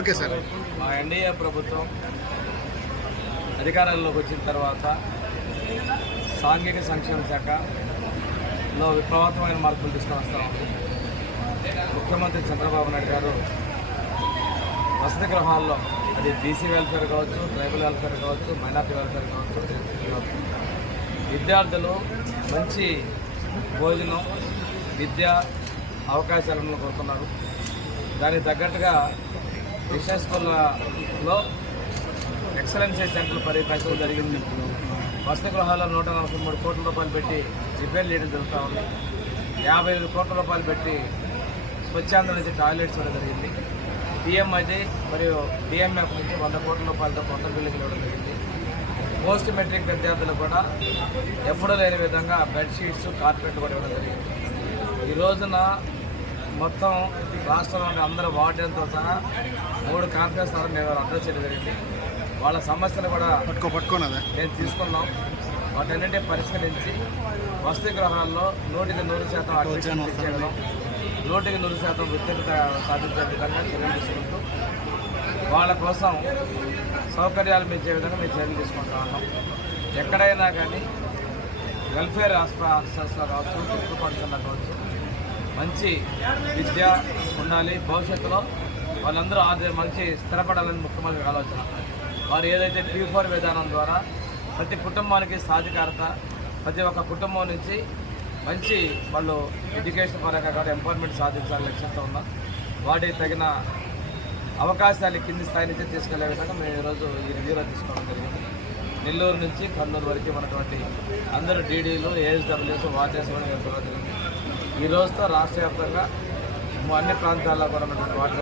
Okay sir. మా NDA ప్రభుత్వం అధికారంలోకి వచ్చిన తర్వాత సాంఘిక సంక్షేమ శాఖలో విప్లవాత్మకమైన మార్పులు తీసుకుని ఉంది. ముఖ్యమంత్రి చంద్రబాబు నాయుడు గారు వసతి గృహాల్లో అది బీసీ వెల్ఫేర్ కావచ్చు, ట్రైబల్ వెల్ఫేర్ కావచ్చు, మైనార్టీ వెల్ఫేర్ కావచ్చు, విద్యార్థులు మంచి భోజనం, విద్యా అవకాశాలను కోరుతున్నారు. దానికి తగ్గట్టుగా విషయ స్కూళ్ళలో ఎక్సలెన్సీ సెంటర్లు పరిపాలించడం జరిగింది. వసతి గృహాల్లో 143 కోట్ల రూపాయలు పెట్టి రిపేర్ చేయడం జరుగుతూ ఉంది. 55 కోట్ల రూపాయలు పెట్టి స్వచ్ఛాంధ్ర నుంచి టాయిలెట్స్ ఇవ్వడం జరిగింది. పిఎంఐటీ మరియు డిఎంఎఫ్ నుంచి 100 కోట్ల రూపాయలతో కొత్త బిల్డింగ్లు ఇవ్వడం జరిగింది. పోస్ట్ మెట్రిక్ విద్యార్థులు కూడా ఎప్పుడూ లేని విధంగా బెడ్షీట్స్, కార్పెట్లు కూడా ఇవ్వడం జరిగింది. ఈ రోజున మొత్తం రాష్ట్రంలోని అందరూ వార్డులతో సహా 3 కాన్ఫరెన్స్ ద్వారా మేము అడ్రస్ చేయడం జరిగింది. వాళ్ళ సమస్యలు కూడా మేము తీసుకున్నాం. వాటన్నింటినీ పరిష్కరించి వసతి గృహాల్లో 100% అడ్మిషన్ చేయడం, 100% ఉత్తీర్ణత సాధించే విధంగా చర్యలు తీసుకుంటూ వాళ్ళ కోసం సౌకర్యాలు పెంచే విధంగా మేము చర్యలు తీసుకుంటూ ఉన్నాం. ఎక్కడైనా కానీ వెల్ఫేర్ హాస్టల్స్లో కావచ్చు, ఫుడ్ ఫంక్షన్లో కావచ్చు మంచి విద్య ఉండాలి. భవిష్యత్తులో వాళ్ళందరూ మంచి స్థిరపడాలని ముఖ్యమంత్రి ఆలోచన. వారు ఏదైతే P4 విధానం ద్వారా ప్రతి కుటుంబానికి సాధికారత, ప్రతి ఒక్క కుటుంబం నుంచి మంచి వాళ్ళు ఎడ్యుకేషన్ పరంగా కూడా ఎంపవర్మెంట్ సాధించాలని లక్ష్యంతో ఉన్నాం. వాటికి తగిన అవకాశాలు కింది స్థాయి నుంచి తీసుకెళ్లే విధంగా మేము ఈరోజు ఈ రివ్యూలో తీసుకోవడం జరిగింది. నెల్లూరు నుంచి కర్నూలు వరకు ఉన్నటువంటి అందరూ డీడీలు, ఏఎస్డబ్ల్యూస్, వార్డెస్ కూడా జరిగింది. ఈ రోజుతో రాష్ట్ర వ్యాప్తంగా అన్ని ప్రాంతాల్లో కూడా ఉన్నటువంటి వార్డు